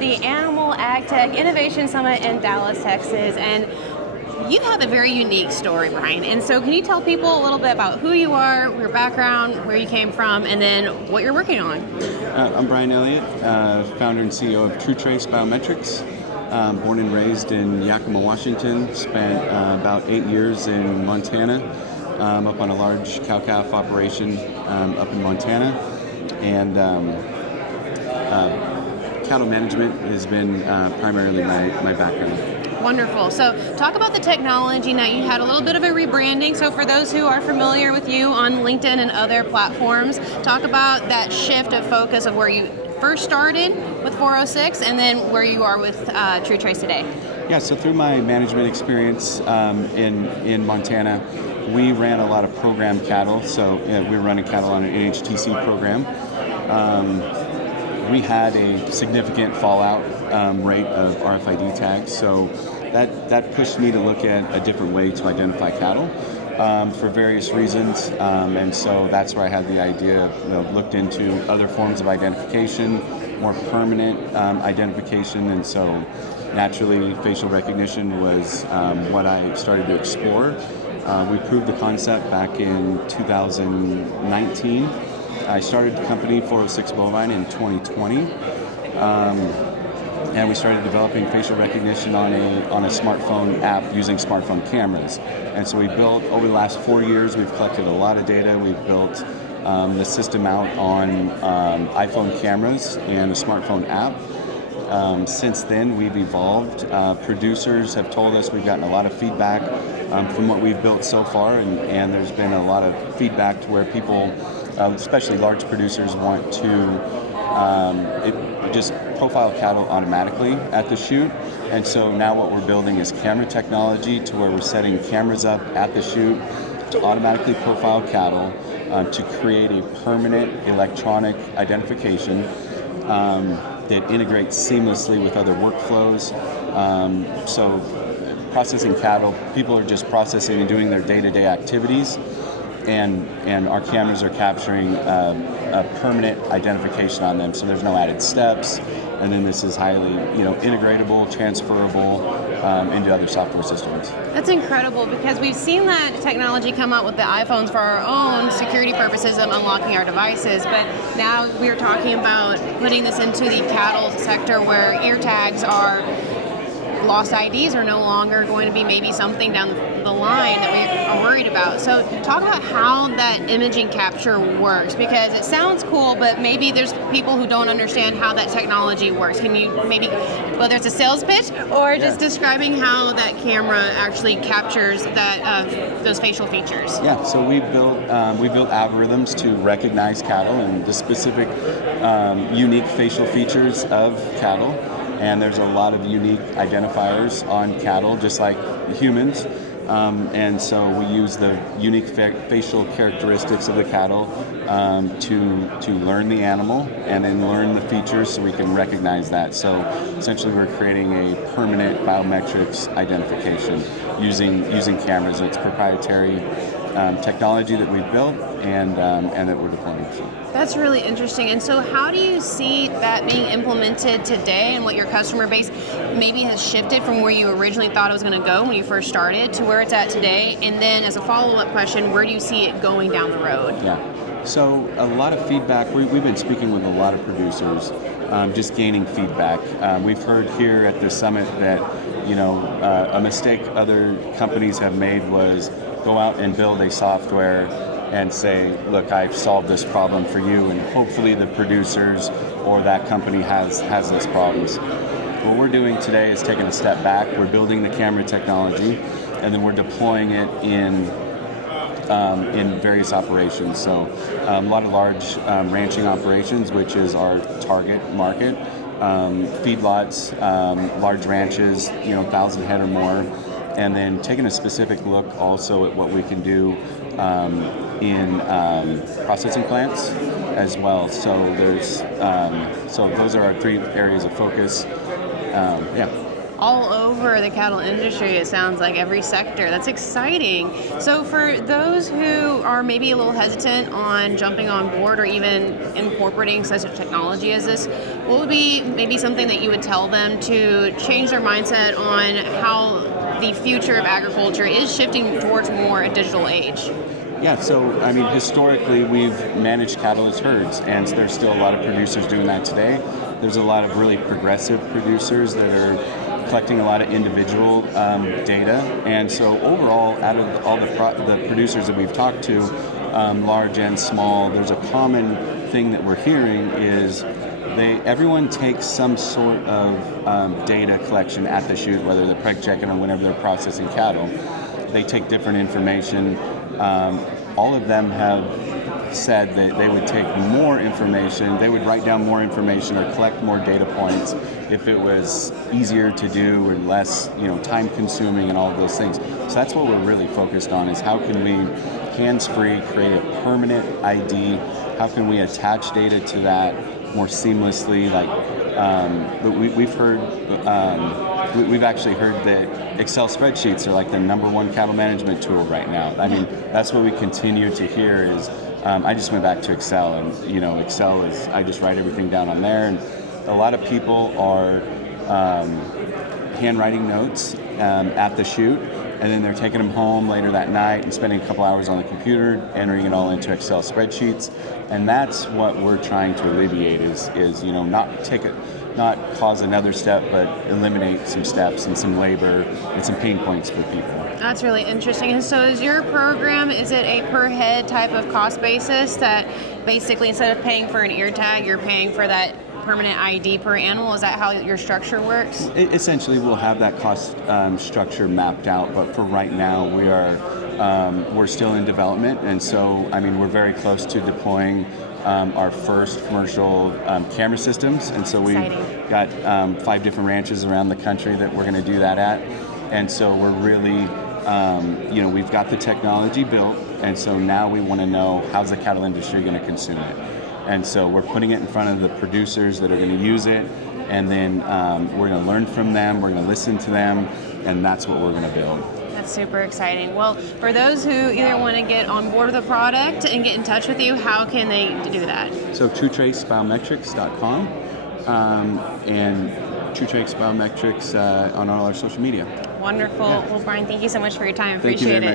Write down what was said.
the Animal AgTech Innovation Summit in Dallas, Texas, and you have a very unique story, Bryan. And so can you tell people a little bit about who you are, your background, where you came from, and then what you're working on? I'm Bryan Elliott, founder and CEO of Biometrics. Born and raised in Yakima, Washington. Spent about 8 years in Montana, up on a large cow-calf operation up in Montana. And cattle management has been primarily my background. Wonderful. So talk about the technology. Now, you had a little bit of a rebranding. So for those who are familiar with you on LinkedIn and other platforms, talk about that shift of focus of where you first started with 406 and then where you are with TrueTrace today. Yeah, so through my management experience in Montana, we ran a lot of programmed cattle. So we were running cattle on an NHTC program. We had a significant fallout rate of RFID tags, so that pushed me to look at a different way to identify cattle for various reasons, and so that's where I had the idea, looked into other forms of identification, more permanent identification, and so naturally facial recognition was what I started to explore. We proved the concept back in 2019. I started the company 406 Bovine in 2020, and we started developing facial recognition on a smartphone app using smartphone cameras. And so we built, over the last 4 years, we've collected a lot of data. We've built the system out on iPhone cameras and a smartphone app. Since then, we've evolved. Producers have told us we've gotten a lot of feedback from what we've built so far, and there's been a lot of feedback to where people, especially large producers, want to just profile cattle automatically at the chute. And so now what we're building is camera technology to where we're setting cameras up at the chute to automatically profile cattle to create a permanent electronic identification that integrates seamlessly with other workflows. So processing cattle, people are just processing and doing their day-to-day activities, and our cameras are capturing a permanent identification on them, so there's no added steps, and then this is highly integratable, transferable into other software systems. That's incredible, because we've seen that technology come out with the iPhones for our own security purposes of unlocking our devices, but now we're talking about putting this into the cattle sector where ear tags are lost IDs are no longer going to be maybe something down the line that we are worried about. So talk about how that imaging capture works, because it sounds cool, but maybe there's people who don't understand how that technology works. Can you maybe, whether it's a sales pitch or just describing how that camera actually captures that those facial features? Yeah, so we built algorithms to recognize cattle and the specific unique facial features of cattle. And there's a lot of unique identifiers on cattle, just like humans. And so we use the unique facial characteristics of the cattle to learn the animal and then learn the features so we can recognize that. So essentially we're creating a permanent biometrics identification using cameras. It's proprietary technology that we've built and that we're deploying. That's really interesting. And so how do you see that being implemented today, and what your customer base maybe has shifted from where you originally thought it was going to go when you first started to where it's at today? And then as a follow-up question, where do you see it going down the road? Yeah. So a lot of feedback. We've been speaking with a lot of producers, just gaining feedback. We've heard here at the summit that a mistake other companies have made was go out and build a software and say, look, I've solved this problem for you, and hopefully the producers or that company has less problems. What we're doing today is taking a step back. We're building the camera technology, and then we're deploying it in various operations. So a lot of large ranching operations, which is our target market, feedlots, large ranches, 1,000 head or more, and then taking a specific look also at what we can do in processing plants as well. So those are our 3 areas of focus. All over the cattle industry, it sounds like, every sector. That's exciting. So for those who are maybe a little hesitant on jumping on board or even incorporating such a technology as this, what would be maybe something that you would tell them to change their mindset on how the future of agriculture is shifting towards more a digital age? Yeah, so I mean, historically we've managed cattle as herds, and there's still a lot of producers doing that today. There's a lot of really progressive producers that are collecting a lot of individual data, and so overall, out of all the producers that we've talked to, large and small, there's a common thing that we're hearing is everyone takes some sort of data collection at the chute, whether they're preg checking or whenever they're processing cattle. They take different information. All of them have said that they would take more information, they would write down more information or collect more data points if it was easier to do or less, time consuming and all of those things. So that's what we're really focused on, is how can we hands-free create a permanent ID? How can we attach data to that more seamlessly? We've actually heard that Excel spreadsheets are like the #1 cattle management tool right now. I mean, that's what we continue to hear is, I just went back to Excel, and Excel is, I just write everything down on there, and a lot of people are handwriting notes at the chute, and then they're taking them home later that night and spending a couple hours on the computer, entering it all into Excel spreadsheets, and that's what we're trying to alleviate is not cause another step, but eliminate some steps and some labor and some pain points for people. That's really interesting. And so is your program, is it a per head type of cost basis that basically instead of paying for an ear tag, you're paying for that permanent ID per animal? Is that how your structure works? Essentially, we'll have that cost structure mapped out, but for right now, we're still in development, and so we're very close to deploying our first commercial camera systems, and so we've got 5 different ranches around the country that we're going to do that at, and so we're really, we've got the technology built, and so now we want to know how's the cattle industry going to consume it. And so we're putting it in front of the producers that are going to use it, and then we're going to learn from them, we're going to listen to them, and that's what we're going to build. That's super exciting. Well, for those who either want to get on board with the product and get in touch with you, how can they do that? So TrueTraceBiometrics.com and TrueTrace Biometrics on all our social media. Wonderful. Yeah. Well, Bryan, thank you so much for your time. Thank you Appreciate it.